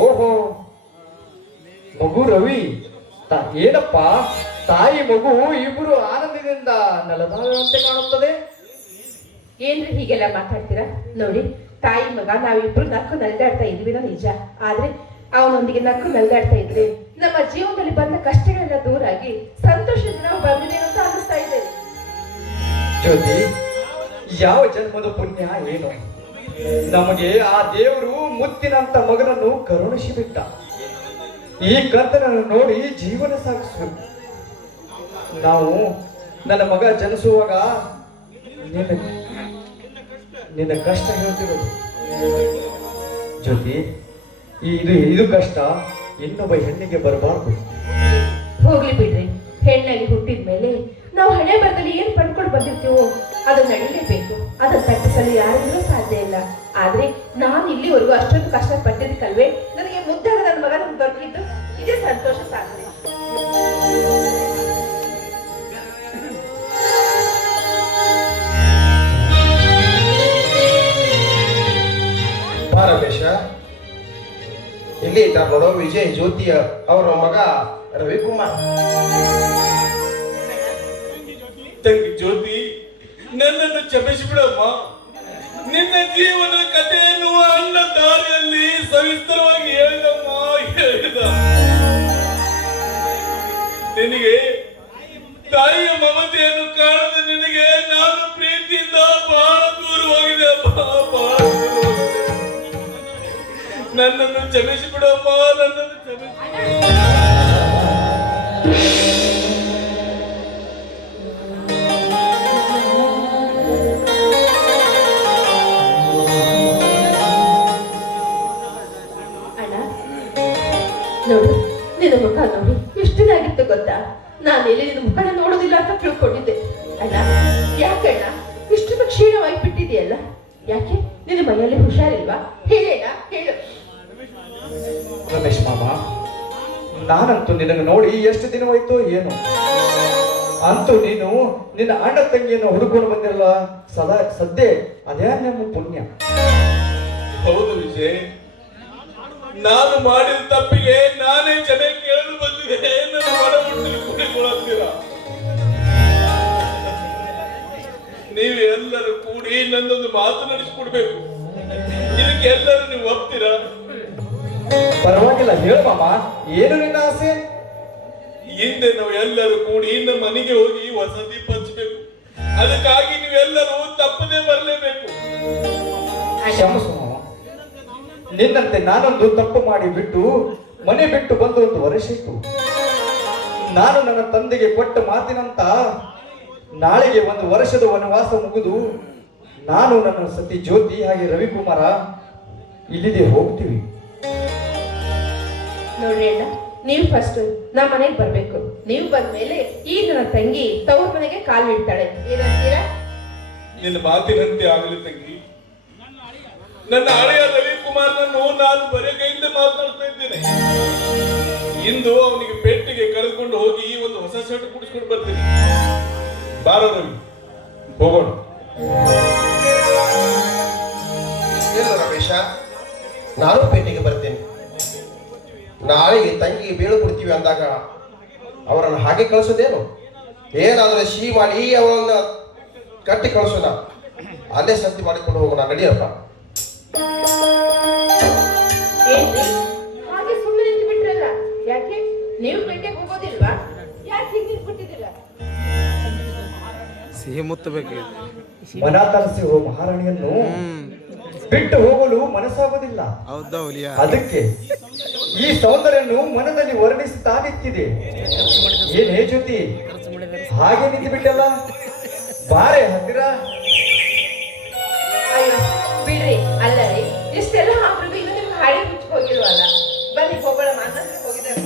ಓಹೋ, ಮಗು ರವಿ, ಏನಪ್ಪ ತಾಯಿ ಮಗು ಇಬ್ಬರು ಆನಂದದಿಂದ ನಲದಾಳುವಂತೆ ಕಾಣುತ್ತದೆ. ಏನ್ರಿ ಹೀಗೆಲ್ಲ ಮಾತಾಡ್ತೀರಾ? ನೋಡಿ, ತಾಯಿ ಮಗ ನಾವಿಬ್ರು ನಕ್ಕು ನಲ್ದಾಡ್ತಾ ಇದ್ವಿನೋ ನಿಜ, ಆದ್ರೆ ಅವನೊಂದಿಗೆ ನಕ್ಕು ನಲ್ದಾಡ್ತಾ ಇದ್ರೆ ನಮ್ಮ ಜೀವನದಲ್ಲಿ ಬಂದ ಕಷ್ಟಗಳೆಲ್ಲ ದೂರಾಗಿ ಸಂತೋಷದಿಂದ ನಾವು ಬಂದಿದ್ದೇವೆ ಅಂತ ಅನಿಸ್ತಾ ಇದ್ದೇವೆ. ಜ್ಯೋತಿ, ಯಾವ ಜನ್ಮದ ಪುಣ್ಯ ಏನು, ನಮಗೆ ಆ ದೇವರು ಮುತ್ತಿನಂತ ಮಗನನ್ನು ಕರುಣಿಸಿ ಬಿಟ್ಟ. ಈ ಕರ್ತನನ್ನು ನೋಡಿ ಜೀವನ ಸಾಗಿಸಬೇಕು. ನಾವು ನನ್ನ ಮಗ ಜನಿಸುವಾಗ ನಿನ್ನ ಕಷ್ಟ ಹೇಳ್ತಿರೋದು. ಜ್ಯೋತಿ, ಇದು ಕಷ್ಟ ಇನ್ನೊಬ್ಬ ಹೆಣ್ಣಿಗೆ ಬರಬಾರ್ದು. ಹೋಗ್ಲಿ ಬಿಡ್ರಿ, ಹೆಣ್ಣಾಗಿ ಹುಟ್ಟಿದ ಮೇಲೆ ನಾವು ಹಣೆ ಬರದಲ್ಲಿ ಏನ್ ಪಡ್ಕೊಂಡು ಬಂದಿರ್ತೀವೋ ಅದನ್ನ ನಡೀಲೇಬೇಕು. ಅದನ್ನ ತಪ್ಪಿಸಲು ಯಾರಿಂದಲೂ ಸಾಧ್ಯ ಇಲ್ಲ. ಆದ್ರೆ ನಾನು ಇಲ್ಲಿವರೆಗೂ ಅಷ್ಟೊಂದು ಕಷ್ಟ ಪಟ್ಟಿದ್ದಕ್ಕಲ್ವೇ ನನಗೆ ಮುದ್ದಾದ ನನ್ನ ಮಗ ನಮ್ಗೆ ದೊರಕಿದ್ದು. ಇದೇ ಸಂತೋಷ ಸಾಧ್ಯ. ರಮೇಶ, ಇಲ್ಲಿ ಇದ್ದಾರೆ ನೋಡೋ ವಿಜಯ್ ಜ್ಯೋತಿ ಅವರ ಮಗ ರವಿಕುಮಾರ್. ತಂಗಿ ಜ್ಯೋತಿ, ನನ್ನನ್ನು ಕ್ಷಮಿಸಿಬಿಡಮ್ಮ. ನಿನ್ನ ಜೀವನದ ಕಥೆಯನ್ನು ಅನ್ನ ದಾರಿಯಲ್ಲಿ ಸವಿಸ್ತರವಾಗಿ ಹೇಳಿದಮ್ಮ, ಹೇಳಿದ. ನಿನಗೆ ತಾಯಿಯ ಮಮತೆಯನ್ನು ಕಾಣದ ನಿನಗೆ ನಾನು ಪ್ರೀತಿಯಿಂದ ಬಹಳ ದೂರ ಹೋಗಿದೆ ಅಮ್ಮ, ಬಹಳ ದೂರ ಹೋಗಿದೆ. ನನ್ನನ್ನು ಕ್ಷಮಿಸಿಬಿಡಮ್ಮ, ನನ್ನನ್ನು ಕ್ಷಮಿಸಿ. ನೋಡು, ನಿನ್ನ ಮುಖ ನೋಡಿ ಎಷ್ಟನಾಗಿತ್ತು ಗೊತ್ತಾ? ನಾನು ಎಲ್ಲಿ ನಿನ್ನ ಮುಖನ ನೋಡೋದಿಲ್ಲ ಅಂತ ತಿಳ್ಕೊಂಡಿದ್ದೆ. ಅಣ್ಣ, ಯಾಕಣ್ಣ ಇಷ್ಟೊಂದು ಕ್ಷೀಣವಾಗಿ ಬಿಟ್ಟಿದೆಯಲ್ಲ? ಯಾಕೆ ನಿನ್ನ ಮನೆಯಲ್ಲಿ ಹುಷಾರಿಲ್ವಾ? ಹೇಳೇನ, ಹೇಳು. ರಮೇಶ್ ಮಾಮ, ನಾನಂತೂ ನಿನಗೆ ನೋಡಿ ಎಷ್ಟು ದಿನವಾಯ್ತು ಏನು. ಅಂತೂ ನೀನು ನಿನ್ನ ಅಣ್ಣ ತಂಗಿಯನ್ನು ಹುಡುಕೊಂಡು ಬಂದಿರಲ್ಲ, ಸದ್ಯ ಅದೇ ನಮ್ಮ ಪುಣ್ಯ. ಹೌದು ವಿಜಯ್, ನಾನು ಮಾಡಿದ ತಪ್ಪಿಗೆ ನಾನೇ ಕ್ಷಮೆ ಕೇಳಲು ಬಂದಿದೆ. ನನ್ನ ಮನ ಮುಟ್ಟಲು ಕೂಡಿಕೊಳ್ಳುತ್ತೀರ. ನೀವು ಎಲ್ಲರೂ ಕೂಡಿ ನನ್ನೊಂದು ಮಾತು ನಡೆಸಿಕೊಡ್ಬೇಕು. ಇದಕ್ಕೆ ಎಲ್ಲರೂ ನೀವು ಒಪ್ತೀರಾ? ಪರವಾಗಿಲ್ಲ, ಹೇಳು ಮಾಮ, ಏನು ನಿನ್ನ ಆಸೆ? ಹಿಂದೆ ನಾವು ಎಲ್ಲರೂ ಕೂಡಿ ನಮ್ಮ ಮನೆಗೆ ಹೋಗಿ ವಸತಿ ಹಂಚಬೇಕು. ಅದಕ್ಕಾಗಿ ನೀವೆಲ್ಲರೂ ತಪ್ಪದೇ ಬರಲೇಬೇಕು. ಕ್ಷಮಿಸು ಮಾಮ, ನಿನ್ನಂತೆ ನಾನೊಂದು ತಪ್ಪು ಮಾಡಿ ಬಿಟ್ಟು ಮನೆ ಬಿಟ್ಟು ಬಂದು 1 ವರ್ಷ ಇತ್ತು. ನಾನು ನನ್ನ ತಂದೆಗೆ ಕೊಟ್ಟ ಮಾತಿನಂತ ನಾಳೆಗೆ 1 ವರ್ಷದ ವನವಾಸ ಮುಗಿದು ನಾನು ನನ್ನ ಸತಿ ಜ್ಯೋತಿ ಹಾಗೆ ರವಿಕುಮಾರ ಇಲ್ಲಿದೆ ಹೋಗ್ತೀವಿ. ನೋಡ್ರಿ ಅಣ್ಣ, ನೀವು ಫಸ್ಟ್ ನಮ್ಮ ಮನೆಗೆ ಬರ್ಬೇಕು. ನೀವು ಬಂದ್ಮೇಲೆ ಈ ನನ್ನ ತಂಗಿ ತವ್ರ ಮನೆಗೆ ಕಾಲು ಇಡ್ತಾಳೆ. ಏನಂತೀರಾ? ನಿನ್ನ ಮಾತಿನಂತೆ ಆಗಲಿ ತಂಗಿ. ನನ್ನ ಹಳೆಯ ರವಿಕುಮಾರ್ನನ್ನು ನಾನು ಬರೆಗೈಯಿಂದ ಮಾತನಾಡ್ತಾ ಇದ್ದೇನೆ. ಇಂದು ಅವನಿಗೆ ಪೇಟೆಗೆ ಕರೆದುಕೊಂಡು ಹೋಗಿ ಒಂದು ಹೊಸ ಶರ್ಟ್ ಕುಡಿಸ್ಕೊಂಡು ಬರ್ತೀನಿ. ಬಾರ ರವಿ, ಹೋಗೋಣ. ಇಲ್ಲ ರಮೇಶ, ನಾನು ಪೇಟೆಗೆ ಬರ್ತೇನೆ. ನಾಳೆಗೆ ತಂಗಿಗೆ ಬೇಳು ಕೊಡ್ತೀವಿ ಅಂದಾಗ ಅವರನ್ನು ಹಾಗೆ ಕಳಿಸೋದೇನು? ಏನಾದರೂ ಸಿಹಿ ಮಾಡಿ ಅವರನ್ನ ಕಟ್ಟಿ ಕಳಿಸೋಣ. ಅಲ್ಲೇ ಸಂತಿ ಮಾಡಿಕೊಂಡು ಹೋಗೋಣ, ನಡಿಯಪ್ಪ. ಏನ್ರಿ ಹಾಗೆ ಸುಮ್ಮನೆ ನಿಂತು ಬಿಟ್ರಲ್ಲ? ಯಾಕೆ ನೀವು ಪೇಟೆಗೆ ಹೋಗೋದಿಲ್ವಾ? ಯಾಕೆ ಹೀಗೆ ನಿಂತ್ಬಿಟ್ಟಿದ್ದೀರ? ಸಿಹಿ ಮುತ್ತಬೇಕು. ಮನ ತರಿಸಿ ಮಹಾರಾಣಿಯನ್ನು ಬಿಟ್ಟು ಹೋಗಲು ಮನಸ್ಸಾಗೋದಿಲ್ಲ. ಅದಕ್ಕೆ ಈ ಸೌಂದರ್ಯನ್ನು ಮನದಲ್ಲಿ ವರ್ಣಿಸುತ್ತಾ ನಿಂತಿದೆ. ಏನೇ ಜ್ಯೋತಿ, ಹಾಗೆ ನಿಂತು ಬಿಟ್ಟಲ್ಲ? ಬಾರೆ ಹತ್ತಿರ. ಅಯ್ಯೋ ಬಿಡ್ರಿ, ಅಲ್ಲ ರೀ, ಇಷ್ಟೆಲ್ಲ ಆದ್ರೂ ಇನ್ನು ನಿಮ್ಗೆ ಹಾಡಿ ಮುಚ್ಚಿ ಹೋಗಿಲ್ವಲ್ಲ. ಬನ್ನಿ ಹೋಗೋಣ, ಮಾತಾಡ್ಲಿಕ್ಕೆ ಹೋಗಿದ್ದಾರೆ.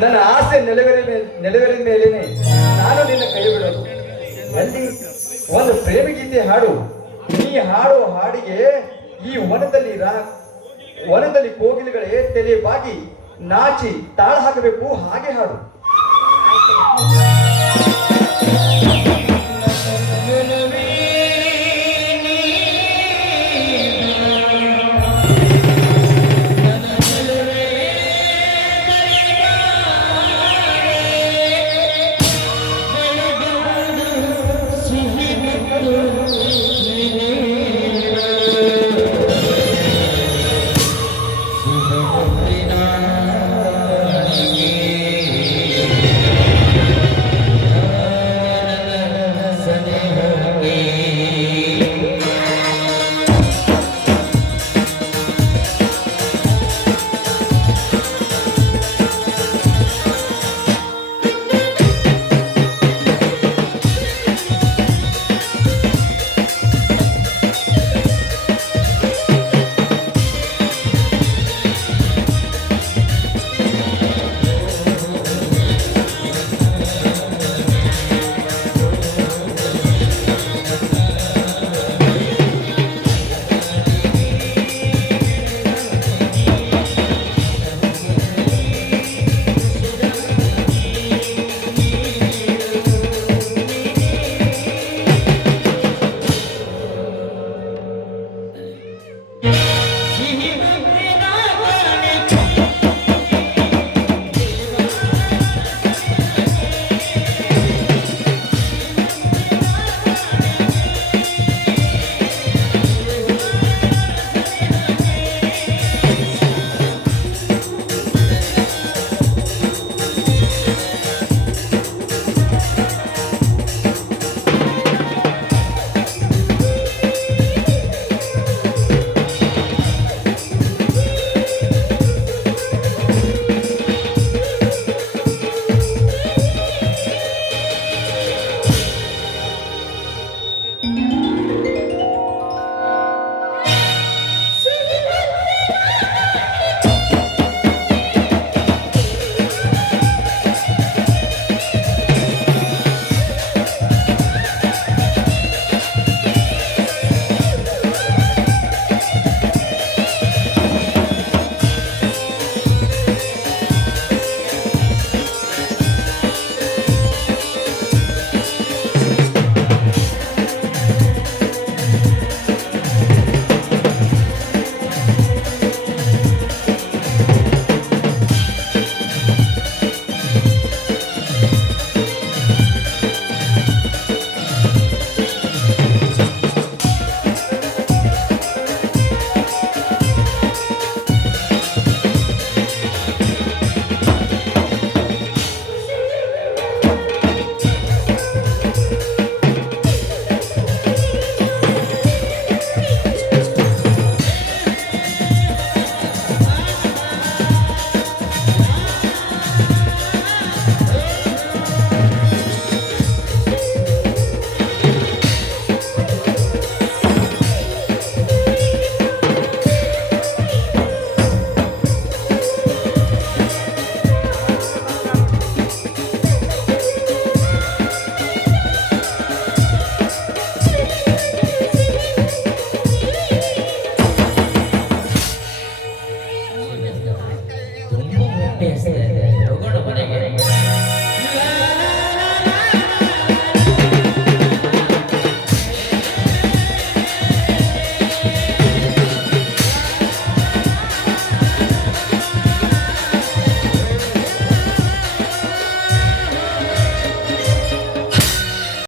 ನನ್ನ ಆಸೆ ನೆಲೆವೇರಿದ ಮೇಲೇನೆ ನಾನು ನಿನ್ನ ಕೈ ಬಿಡೋದು. ಅಲ್ಲಿ ಒಂದು ಪ್ರೇಮ ಗೀತೆ ಹಾಡು. ನೀ ಹಾಡೋ ಹಾಡಿಗೆ ಈ ವನದಲ್ಲಿ ಕೋಗಿಲೆಗಳೇ ತಲೆ ಬಾಗಿ ನಾಚಿ ತಾಳ ಹಾಕಬೇಕು, ಹಾಗೆ ಹಾಡು. ಬೇಸರ